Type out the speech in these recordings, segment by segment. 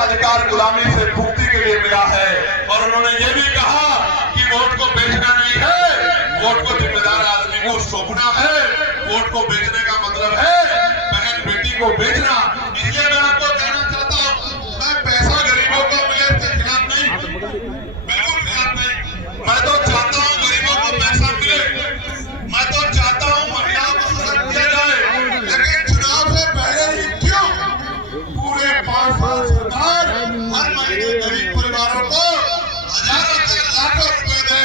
ऐसा अधिकार गुलामी से मुक्ति के लिए मिला है। और उन्होंने ये भी कहा कि वोट को बेचना नहीं है, वोट को जिम्मेदार आदमी को सौंपना है। वोट को बेचने का मतलब है बहन बेटी को बेचना। इसलिए मैं आपको कहना चाहता हूँ, मैं पैसा गरीबों को मिले इसके खिलाफ नहीं, बिल्कुल खिलाफ नहीं। मैं तो चाहता हूँ गरीबों को पैसा मिले, मैं तो चाहता हूँ महिलाओं को सशक्त किया जाए। लेकिन चुनाव से पहले ही क्यों पूरे 5 साल सरकार हर महीने गरीब परिवारों को हजारों से लाखों रुपए दे,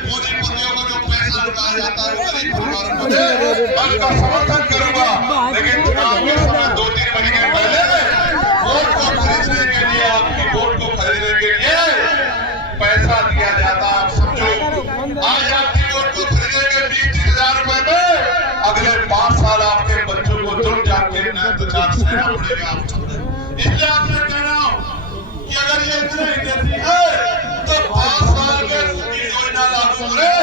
पूंजीपतियों को जो पैसा लुटाया जाता है गरीब परिवारों को दे, मैं उसका समर्थन करूंगा। लेकिन चुनाव के समय 2-3 महीने पहले वोट को खरीदने के लिए, आपकी वोट को खरीदने के लिए पैसा दिया जाता। आप समझो, आज आपकी वोट को खरीदेंगे 20-30 हजार रुपए में, अगले 5 साल आपके बच्चों को जुड़ जाके इंतजार सहना पड़ेगा। आप समझे, इसलिए आपसे कह रहा हूँ कि अगर ये इतने हितैषी है तो 5 साल के की योजना लागू करें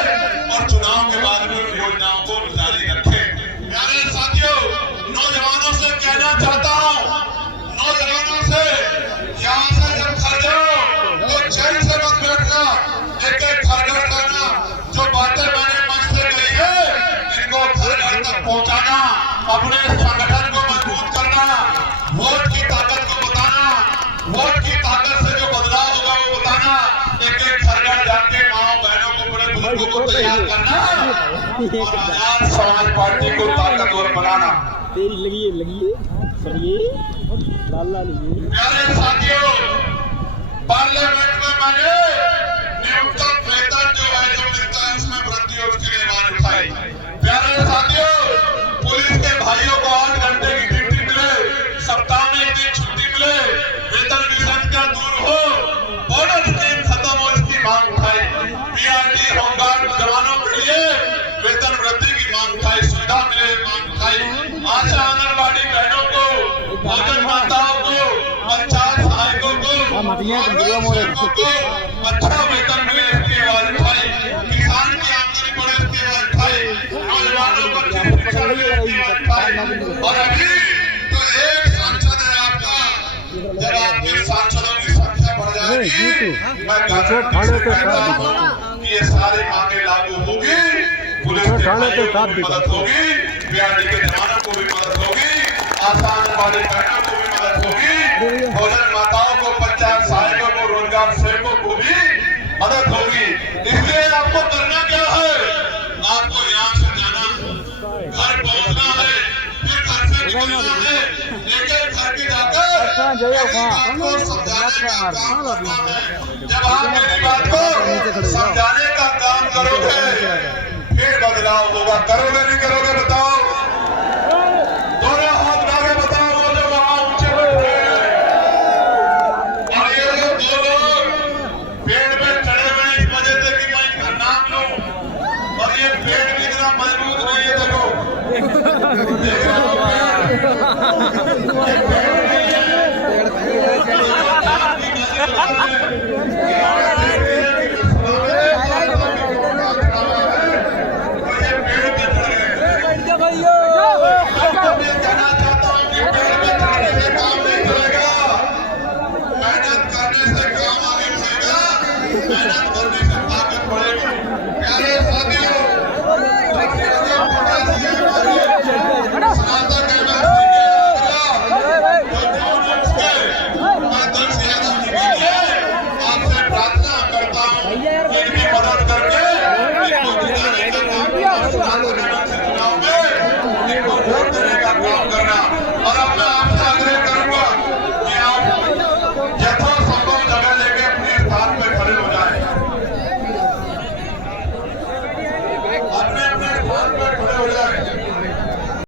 और चुनाव के बाद में योजनाओं को जारी रखें। प्यारे साथियों, नौजवानों से कहना चाहता हूँ, नौजवानों से यहाँ से जब घर जाओ तो चैन से मत बैठना, एक-एक घर-घर करना। जो बातें मैंने मंच से कही है इनको घर-घर तक पहुँचाना, अपने संगठन को मजबूत करना, वोट की ताकत को बताना, वोट की ताकत से जो बदलाव होगा वो बताना, एक-एक घर-घर जाके माओ बहनों को, बड़े बुजुर्गों को तैयार करना और आजाद समाज पार्टी को ताकतवर बनाना। प्यारे साथियों, पार्लियामेंट में मैंने न्यूनतम वेतन जो है जो मिलता है उसमें वृद्धि हो, उसके लिए आवाज उठाई। प्यारे साथियों, पुलिस के भाइयों को 8 घंटे की ड्यूटी मिले, सप्ताह में 1 दिन छुट्टी मिले, वेतन विसंगतियां दूर हो, बोनस स्कीम खत्म हो, इसकी मांग उठाई। पीआरडी होमगार्ड जवानों के लिए वेतन वृद्धि की मांग उठाई, सुविधा मिले मांग उठाई। आशा आंगनबाड़ी बहनों को, भोजन माताओं को, पंचायत सहायकों को, अच्छा वेतन मिले इसकी आवाज उठाई। किसान की आमदनी बढ़े इसकी आवाज उठाई। नौजवानों को शिक्षा मिले इसकी आवाज उठाई। और अभी तो एक सांसद है आपका, जब आपके सांसदों की संख्या बढ़ जाएगी, मैं गारंटी कहता हूँ कि ये सारी मांगे लागू होगी। पुलिस के भाइयों को भी मदद होगी, पीआरडी के जवानों को भी मदद होगी, आशा आंगनबाड़ी बहनों को भी मदद होगी, भोजन माताओं को, पंचायत सहायकों को, रोजगार सेवकों को भी मदद होगी। इसलिए आपको करना क्या है, आपको यहाँ से जाना, घर पहुँचना है, फिर घर से निकलना है, लेकिन घर के जाकर आपको समझाने का काम करना है। जब आप मेरी बात को समझाने का काम करोगे फिर बदलाव होगा। करोगे नहीं करोगे बताओ?